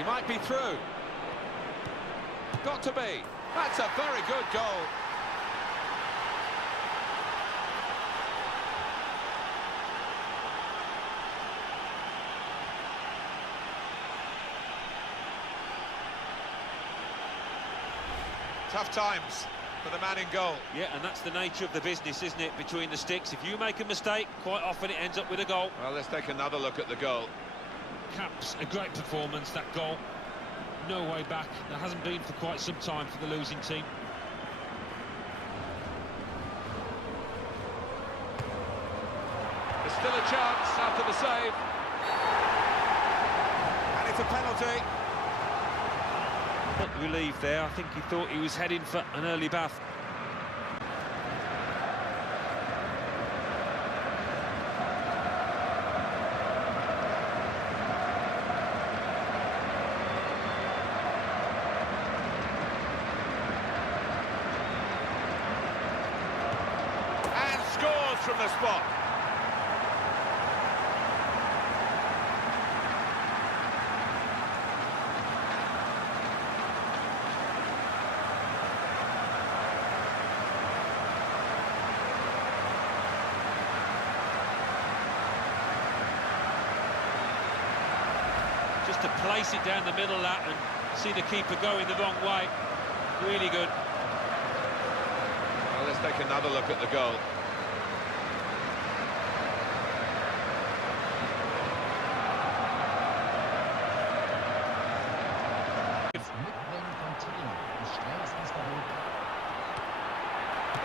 He might be through. Got to be. That's a very good goal. Tough times for the man in goal. Yeah, and that's the nature of the business, isn't it, between the sticks. If you make a mistake, quite often it ends up with a goal. Well, let's take another look at the goal. Caps a great performance, that goal. No way back. There hasn't been for quite some time for the losing team. There's still a chance after the save. And it's a penalty. Not relieved there. I think he thought he was heading for an early bath. And scores from the spot. Just to place it down the middle of that and see the keeper going the wrong way. Really good. Well, let's take another look at the goal.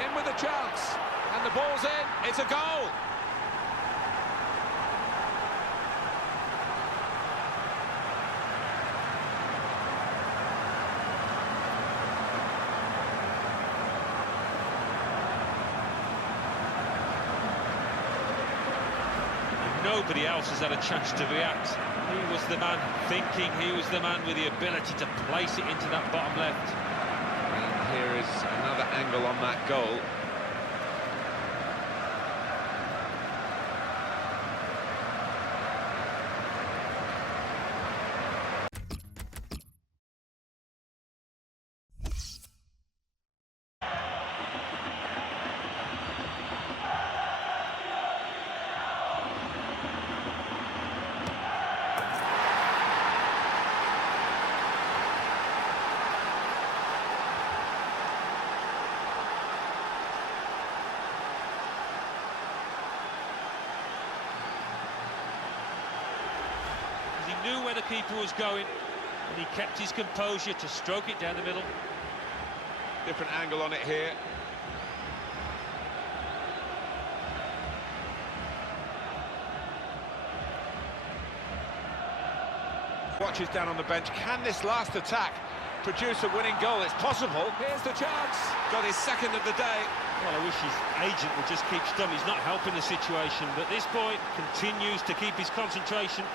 In with a chance, and the ball's in. It's a goal. Nobody else has had a chance to react. He was the man thinking, he was the man with the ability to place it into that bottom left. And here is another angle on that goal. He knew where the keeper was going, and he kept his composure to stroke it down the middle. Different angle on it here. Watches down on the bench. Can this last attack produce a winning goal? It's possible. Here's the chance. Got his second of the day. Well, I wish his agent would just keep stum. He's not helping the situation, but this boy continues to keep his concentration.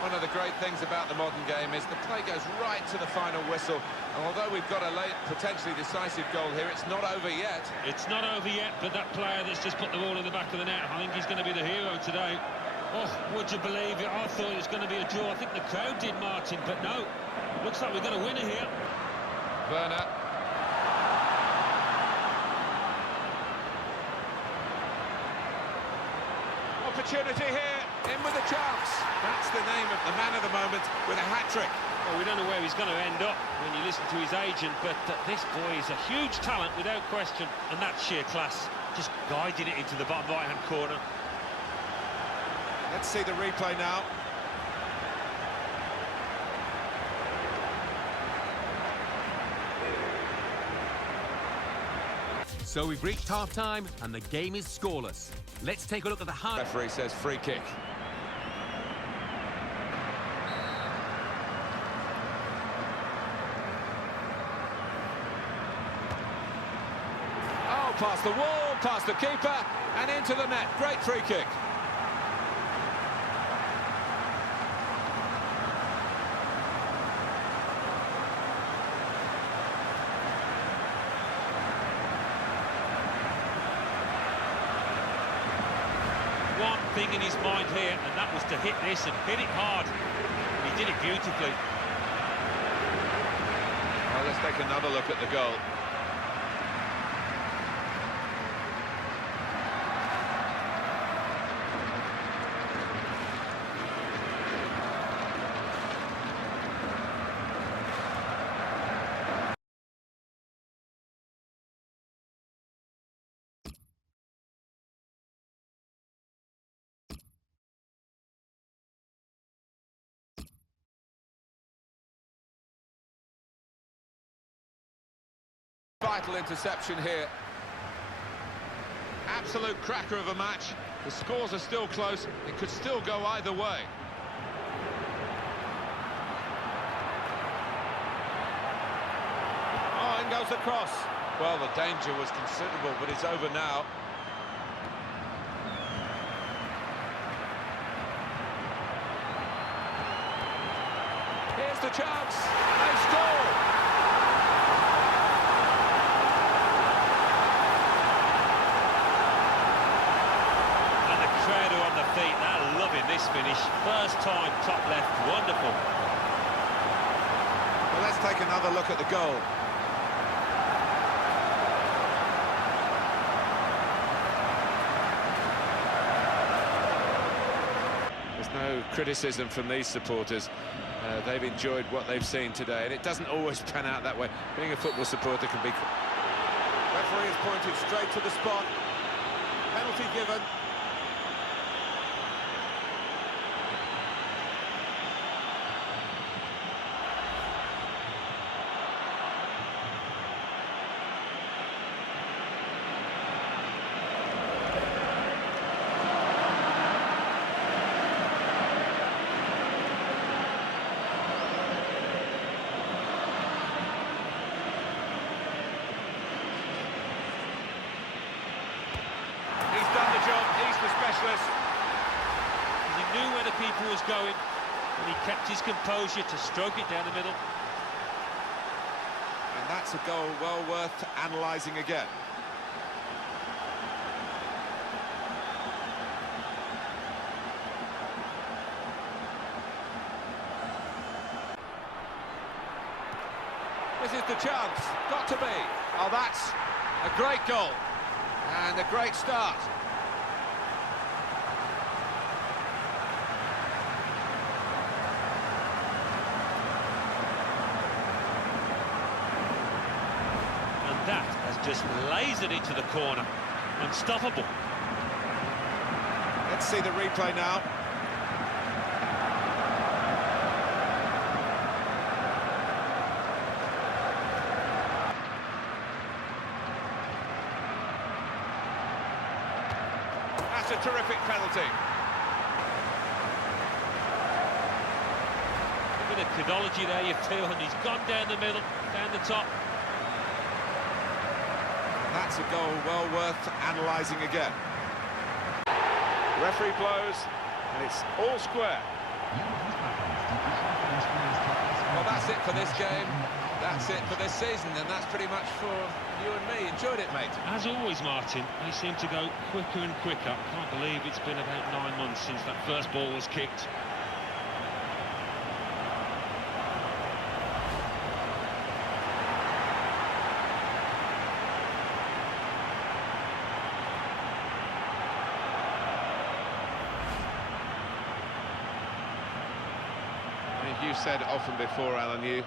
One of the great things about the modern game is the play goes right to the final whistle. And although we've got a late, potentially decisive goal here, it's not over yet. It's not over yet, but that player that's just put the ball in the back of the net, I think he's going to be the hero today. Oh, would you believe it? I thought it was going to be a draw. I think the crowd did, Martin, but no. Looks like we've got a winner here. Werner. Opportunity here, in with a chance. That's the name of the man of the moment with a hat-trick. Well, we don't know where he's going to end up when you listen to his agent, but this boy is a huge talent without question, and that's sheer class. Just guiding it into the bottom right-hand corner. Let's see the replay now. So we've reached half-time, and the game is scoreless. Let's take a look at the high... Referee says free kick. Oh, past the wall, past the keeper, and into the net. Great free kick. One thing in his mind here, and that was to hit this and hit it hard. He did it beautifully. Well, let's take another look at the goal. Vital interception here. Absolute cracker of a match. The scores are still close. It could still go either way. Oh, in goes the cross. Well, the danger was considerable, but it's over now. Here's the chance. They score. They're loving this finish. First time, top left, wonderful. Well, let's take another look at the goal. There's no criticism from these supporters. They've enjoyed what they've seen today, and it doesn't always pan out that way. Being a football supporter can be... Referee has pointed straight to the spot. Penalty given. He's the specialist. He knew where the keeper was going, and he kept his composure to stroke it down the middle. And that's a goal well worth analysing again. This is the chance. Got to be. Oh, that's a great goal. And a great start. And that has just lasered into the corner. Unstoppable. Let's see the replay now. That's a terrific penalty. A bit of chronology there, you feel, and he's gone down the middle, down the top. That's a goal well worth analysing again. Referee blows, and it's all square. Well, that's it for this game. That's it for this season, and that's pretty much for you and me. Enjoyed it, mate. As always, Martin, they seem to go quicker and quicker. Can't believe it's been about 9 months since that first ball was kicked. You've said often before, Alan, you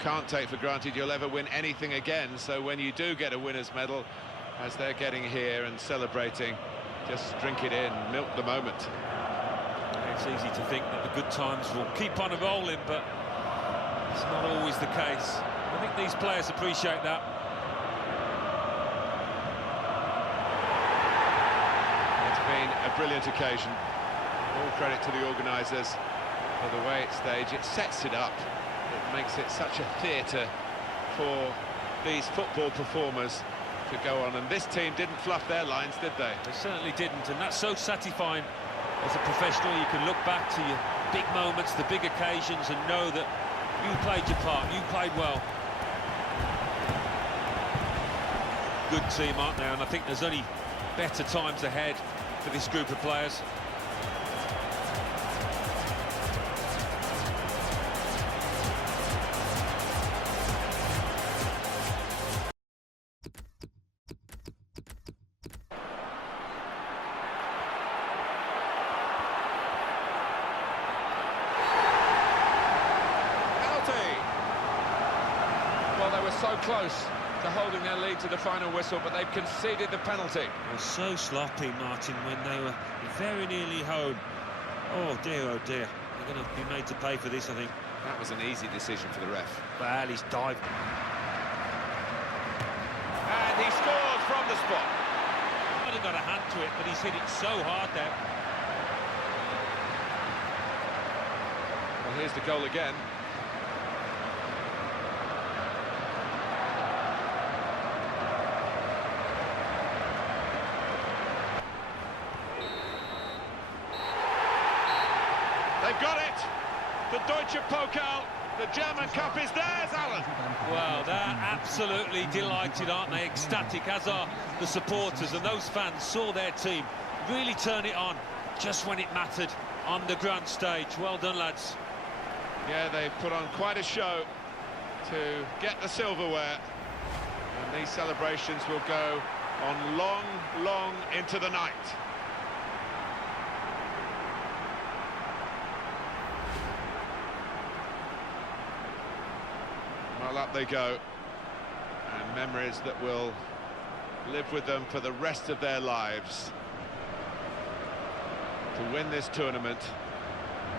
can't take for granted you'll ever win anything again, so when you do get a winner's medal, as they're getting here and celebrating, just drink it in, milk the moment. It's easy to think that the good times will keep on rolling, but it's not always the case. I think these players appreciate that. It's been a brilliant occasion. All credit to the organisers for the way it's staged. It sets it up. It makes it such a theatre for these football performers to go on. And this team didn't fluff their lines, did they? They certainly didn't, and that's so satisfying as a professional. You can look back to your big moments, the big occasions, and know that you played your part, you played well. Good team, aren't they? And I think there's only better times ahead for this group of players. so close to holding their lead to the final whistle, but they've conceded the penalty. Well, so sloppy, Martin, when they were very nearly home. Oh dear, oh dear. They're going to be made to pay for this, I think. That was an easy decision for the ref. Well, he's dived. And he scores from the spot. Might have got a hand to it, but he's hit it so hard there. Well, here's the goal again. They've got it! The Deutsche Pokal, the German Cup is theirs, Alan! Well, they're absolutely delighted, aren't they? Ecstatic, as are the supporters, and those fans saw their team really turn it on just when it mattered on the grand stage. Well done, lads. Yeah, they've put on quite a show to get the silverware, and these celebrations will go on long, long into the night. Well, up they go, and memories that will live with them for the rest of their lives. To win this tournament,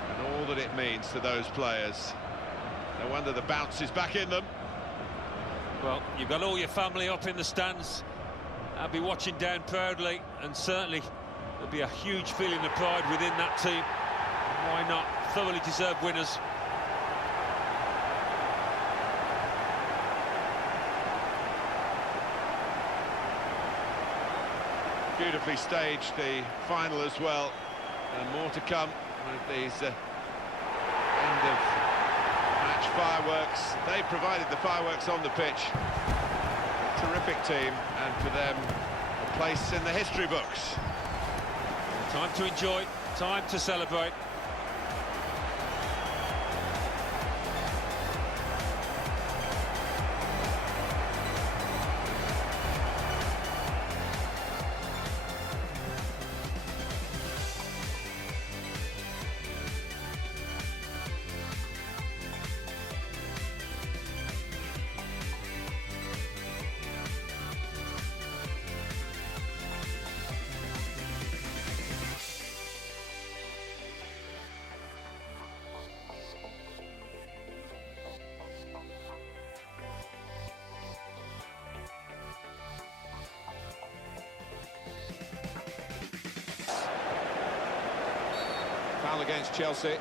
and all that it means to those players. No wonder the bounce is back in them. Well, you've got all your family up in the stands. I'll be watching down proudly, and certainly there'll be a huge feeling of pride within that team. Why not? Thoroughly deserved winners. Beautifully staged, the final as well, and more to come with these end of match fireworks. They provided the fireworks on the pitch. Terrific team, and for them a place in the history books. Time to enjoy, time to celebrate. Foul against Chelsea.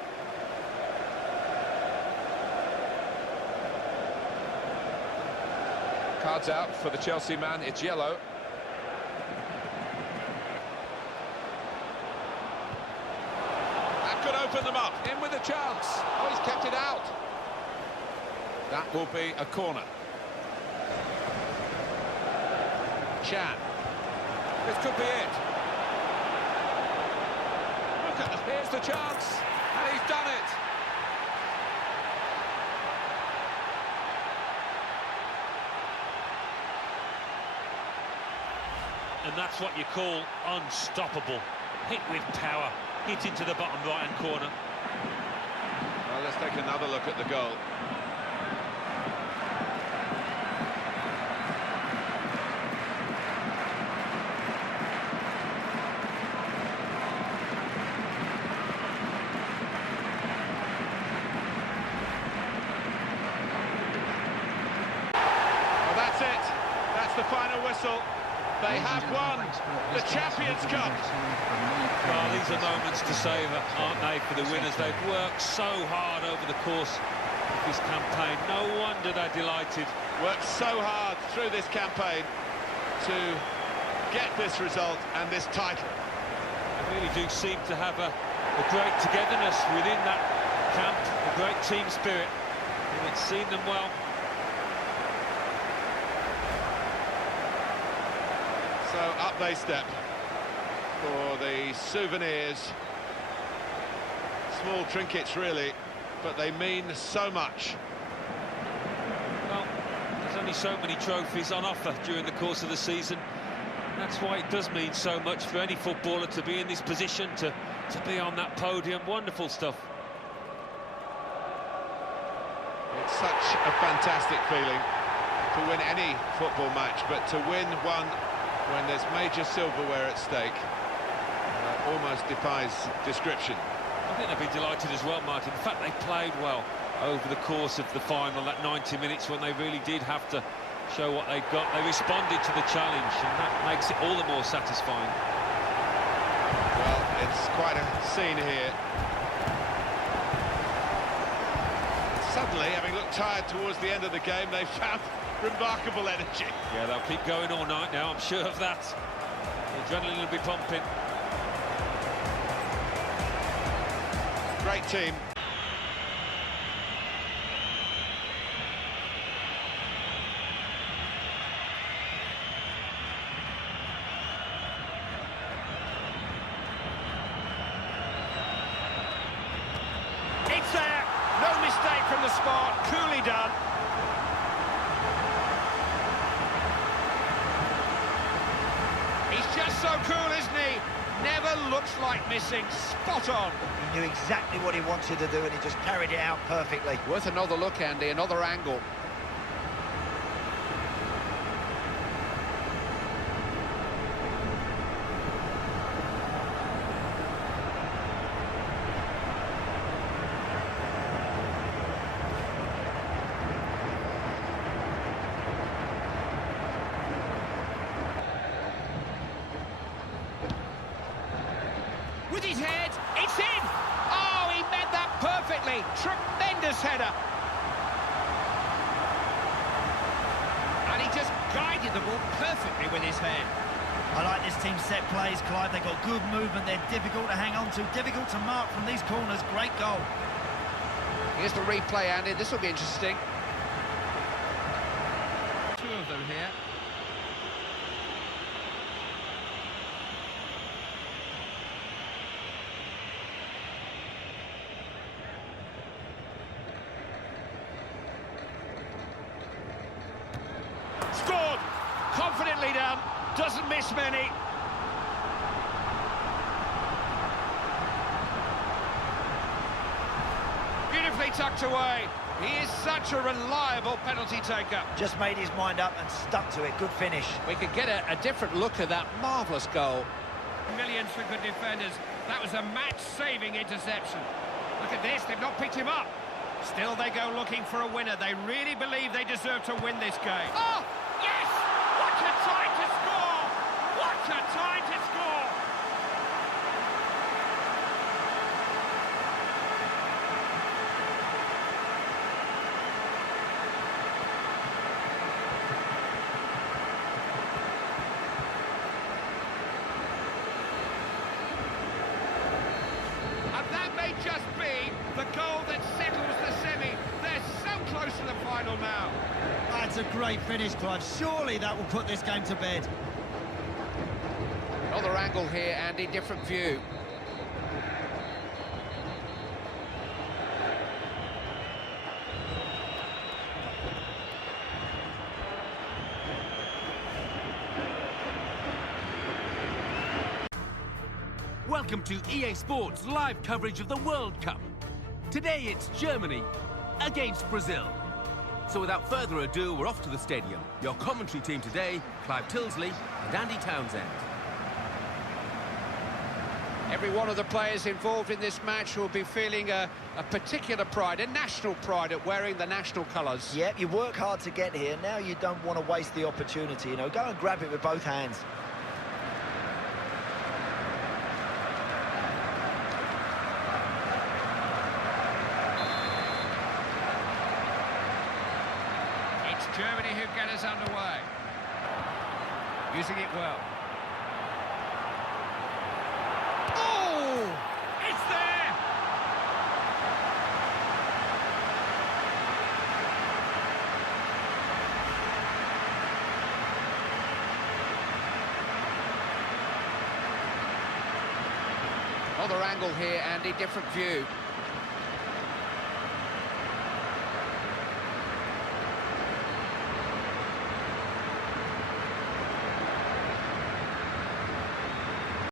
Cards out for the Chelsea man, it's yellow. That could open them up, in with a chance. Oh, he's kept it out. That will be a corner. Chan. This could be it. Here's the chance, and he's done it. And that's what you call unstoppable. Hit with power, hit into the bottom right-hand corner. Well, let's take another look at the goal. The final whistle. They have won the Champions Cup. Well, these are moments to savour, aren't they, for the winners? They've worked so hard over the course of this campaign. No wonder they're delighted. Worked so hard through this campaign to get this result and this title. They really do seem to have a great togetherness within that camp, a great team spirit, and it's seen them well. So up they step for the souvenirs. Small trinkets, really, but they mean so much. Well, there's only so many trophies on offer during the course of the season. That's why it does mean so much for any footballer to be in this position, to be on that podium. Wonderful stuff. It's such a fantastic feeling. to win any football match, but to win one when there's major silverware at stake almost defies description. I think they'd be delighted as well, Martin. In fact, they played well over the course of the final, that 90 minutes when they really did have to show what they've got. They responded to the challenge, and that makes it all the more satisfying. Well, it's quite a scene here. Suddenly, having looked tired towards the end of the game, they found remarkable energy. Yeah, they'll keep going all night now, I'm sure of that. The adrenaline will be pumping. Great team. It's there! No mistake from the spot, coolly done. He's just so cool, isn't he? Never looks like missing, spot on. He knew exactly what he wanted to do and he just carried it out perfectly. Worth another look, Andy, another angle. With his head, it's in! Oh, he met that perfectly! Tremendous header! And he just guided the ball perfectly with his head. I like this team's set plays, Clive. They've got good movement, they're difficult to hang on to, difficult to mark from these corners. Great goal. Here's the replay, Andy. This will be interesting. Two of them here. Scored! Confidently done, doesn't miss many. Beautifully tucked away. He is such a reliable penalty taker. Just made his mind up and stuck to it. Good finish. We could get a different look at that marvellous goal. Millions for good defenders. That was a match-saving interception. Look at this, they've not picked him up. Still they go looking for a winner. They really believe they deserve to win this game. Oh, yes! What a time to score! What a time to score! And that may just be the goal that settles the semi. They're so close to the final now. That's a great finish, Clive. Surely that will put this game to bed. Another angle here, Andy, different view. Welcome to EA Sports live coverage of the World Cup. Today it's Germany against Brazil. So without further ado, we're off to the stadium. Your commentary team today, Clive Tilsley and Andy Townsend. Every one of the players involved in this match will be feeling a particular pride, a national pride at wearing the national colours. Yep, you work hard to get here. Now you don't want to waste the opportunity, you know. Go and grab it with both hands. It's Germany who get us underway. Using it well. Oh! It's there! Another angle here, Andy, different view.